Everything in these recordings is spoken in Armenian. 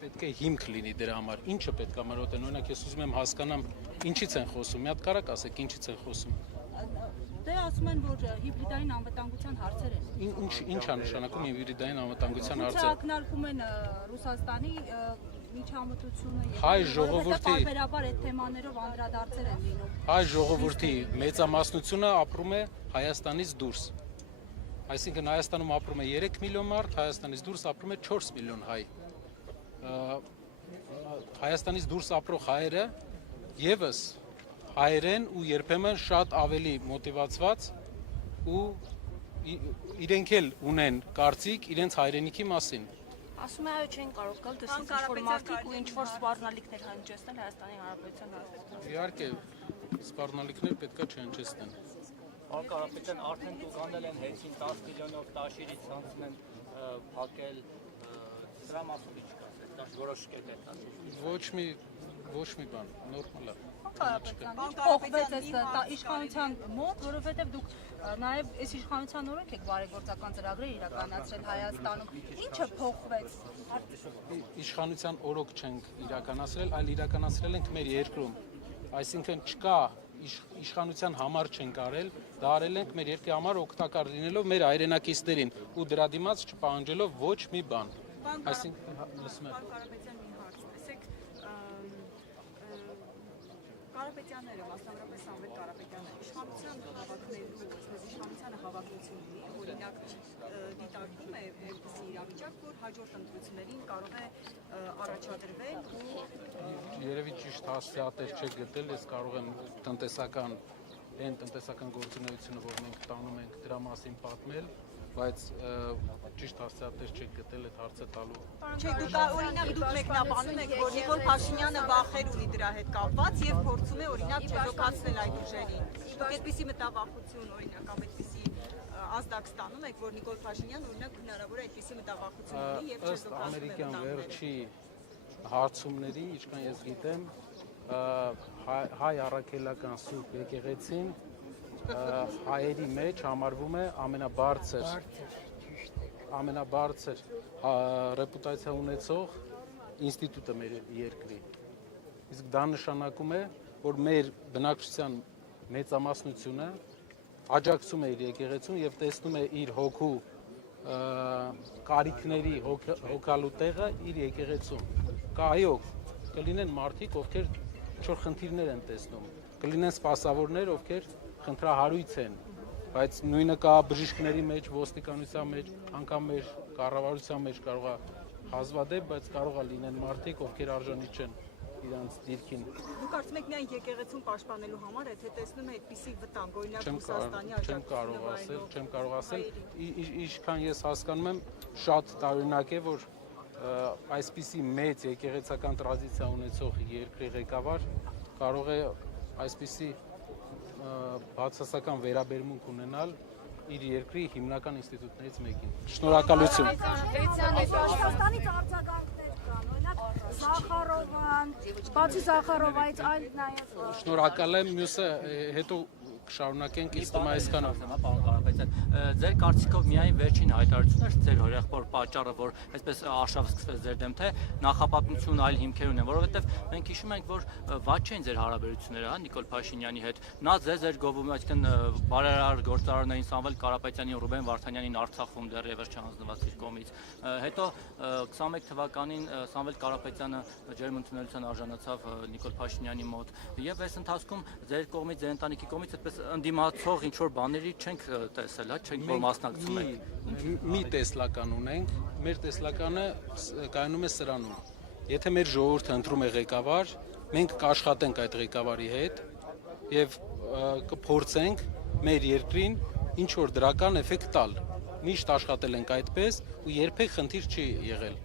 Պետք է հիմք լինի դրա համար։ Ինչը պետք է մրոտեն, օրինակ ես ուզում եմ հասկանամ ինչից են խոսում։ Մի հատ կարակ ասեք ինչից են խոսում։ Դե ասում են, որ հիբրիդային անվտանգության հարցեր են։ Ինչ է նշանակում հիբրիդային անվտանգության հարցերը։ հարցը։ Ակնարկում են Ռուսաստանի միջամտությունը եւ Հայ ժողովրդի բարբերաբար այդ թեմաներով անդրադարձեր են լինում։ Հայ ժողովրդի մեծամասնությունը ապրում է Հայաստանից դուրս։ Այսինքն Հայաստանում ապրում է 3 միլիոն մարդ, Հայաստանից դուրս ապրում է 4 միլիոն հայ։ Հայաստանից դուրս ապրող հայերը եւս հայերեն ու երբեմն շատ ավելի մոտիվացված ու իրենք էլ ունեն կարծիք իրենց հայրենիքի մասին։ Ասում է այո չեն կարող գալ դրսից ինչ-որ մարդիկ ու ինչ-որ սպառնալիքներ հնչեցնել Հայաստանի Հանրապետության հարցերով։ Իհարկե սպառնալիքներ պետքա չհնչեցնեն։ Պարոն Կարապետյան, արդեն տուգանել են հերթին 10 միլիոնով տաշիրից ցանցում են փակել սրա մասով ինչ կասեք, դա որոշ կետ է տալիս։ Ոչ մի բան, նորմալ է։ Փոխվեց այս իշխանության մոտ, որովհետև դուք նաև այս իշխանության օրոք եք բարեգործական ծրագրեր իրականացրել Հայաստանում։ Ինչը փոխվեց։ Իշխանության օրոք չենք իրականացրել, այլ իրականացրել ենք մեր երկրում։ Այսինքն չկա իշխանության համար չենք արել, դա արել ենք մեր երկրի համար օգտակար լինելով մեր հայրենակիցներին ու դրա դիմաց չպահանջելով ոչ մի բան։ Այսինքն լսում եք Կարապետյանները, մասնավորապես Սամվել Կարապետյանը, իշխանության հավաքնելու, այսպես իշխանությանը հավաքություն ունի, օրինակ դիտարկում է այդպիսի իրավիճակ, որ հաջորդ ընտրություններին կարող է առաջադրվել ու երևի ճիշտ հասցեատեր չեք գտել, ես կարող եմ տնտեսական գործունեությունը, որ մենք տանում ենք, դրա մասին պատմել, բայց ճիշտ հասցեատեր չեք գտել այդ հարցը տալու։ Չէ, օրինակ դուք մեկնաբանում եք, որ Նիկոլ Փաշինյանը վախեր ունի դրա հետ կապված եւ փորձում է օրինակ չեզոքացնել այդ ուժերին։ Դուք այդպիսի մտավախություն օրինակ կամ այդպիսի ազդակ ստանում եք, որ Նիկոլ Փաշինյանն օրինակ հնարավոր է այդպիսի մտավախություն ունի եւ ըստ ամերիկյան վերջի հարցումների, ինչքան ես գիտեմ, հայ առաքելական սուրբ եկեղեցին հայերի մեջ համարվում է ամենաբարձր ռեպուտացիա ունեցող ինստիտուտը մեր երկրի։ Իսկ դա նշանակում է, որ մեր բնակչության մեծամասնությունը աջակցում է իր եկեղեցուն եւ տեսնում է իր հոգու կարիքների հոգալու տեղը իր եկեղեցում։ Այո, կլինեն մարդիկ, ովքեր ինչ-որ խնդիրներ են տեսնում, կլինեն սպասավորներ, ովքեր խնդրահարույց են, բայց նույնը կա բժիշկների մեջ, ոստիկանության մեջ, անգամ մեր կառավարության մեջ կարող է հազվադեպ, բայց կարող է լինեն մարդիկ, ովքեր արժանի չեն իրանց դիրքին։ Դուք կարծում եք միայն եկեղեցուն պաշտպանելու համար, եթե տեսնում եք այդպիսի վտանգ, օրինակ Ռուսաստանի չեմ կարող ասել, ինչքան ես հասկանում եմ, շատ տարօրինակ է, որ այսպիսի մեծ եկեղեցական տրադիցիա ունեցող երկրի ղեկավար կարող է այսպիսի բացասական վերաբերմունք ունենալ իր երկրի հիմնական ինստիտուտներից մեկին։ Շնորհակալություն։ Ռուսաստանից արձագանքներ կան, օրինակ Զախարովան, բացի Զախարովայից այլ նաև Շնորհակալ եմ, մյուսը հետո կշարունակենք իստիմա այսքանով։ Պարոն Կարապետյան, ձեր կարծիքով միայն վերջին հայտարարությունն էր ձեր հորեղբոր պատճառը, որ այսպես արշավ սկսվեց ձեր դեմ, թե նախապատմություն այլ հիմքեր ունեն, որովհետև մենք հիշում ենք, որ վատ չեն ձեր հարաբերությունները, Նիկոլ Փաշինյանի հետ։ Նա ձեզ էր գովում, այսինքն բարերար գործարարներին Սամվել Կարապետյանին, Ռուբեն Վարդանյանին Արցախում դեռևս չհանձնված իր կողմից։ Հետո 21 թվականին Սամվել Կարապետյանը ջերմընդունելության արժանացավ Նիկոլ Փաշինյանի մոտ, եւ այս ընթացքում ձեր կողմից, ձեր ընտանիքի կողմից այդպես ընդդիմացող ինչ որ բաների չենք տեսել, չենք որ մասնակցում ենք։ Մի տեսլական ունենք, մեր տեսլականը կայանում է սրանում։ Եթե մեր ժողովուրդը ընտրում է ղեկավար, մենք կաշխատենք այդ ղեկավարի հետ եւ կփորձենք մեր երկրին ինչ որ դրական էֆեկտ տալ։ Միշտ աշխատել ենք այդպես ու երբեք խնդիր չի եղել։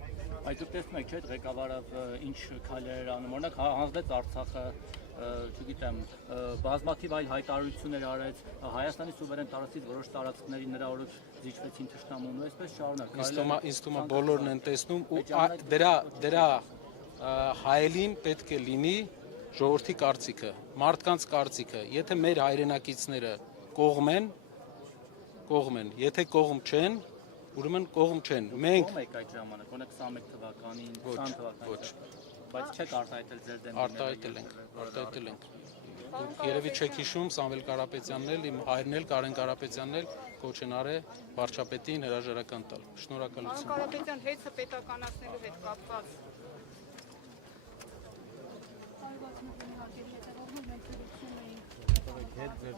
Այդ դուք տեսնում եք, չէ՞, ղեկավարը ինչ քայլեր էր անում, օրինակ հանձնեց Արցախը, չգիտեմ, բազմաթիվ այլ հայտարարություններ արեց, Հայաստանի սուվերեն տարածքից որոշ տարածքների նրա օրոք զիջվեցին թշնամուն, ու այսպես շարունակ։ Ինձ թվում է բոլորն են տեսնում ու դրա հայելին պետք է լինի ժողովրդի կարծիքը, մարդկանց կարծիքը։ Եթե մեր հայրենակիցները կողմ են, կողմ են։ Եթե կողմ չեն, ուրեմն կողմ չեն։ Մենք եք այդ ժամանակ, օրինակ 21 թվականին, 20 թվականին, ոչ, բայց չեք արտահայտել ձեր դեմ արտահայտել ենք։ Երևի չեք հիշում, Սամվել Կարապետյանն էլ, իմ հայրն էլ, Կարեն Կարապետյանն էլ կոչ են արել վարչապետին հրաժարական տալ։ Շնորհակալություն։ Կարապետյան հեծը պետականացնելու հետ կապված Հետ ձեր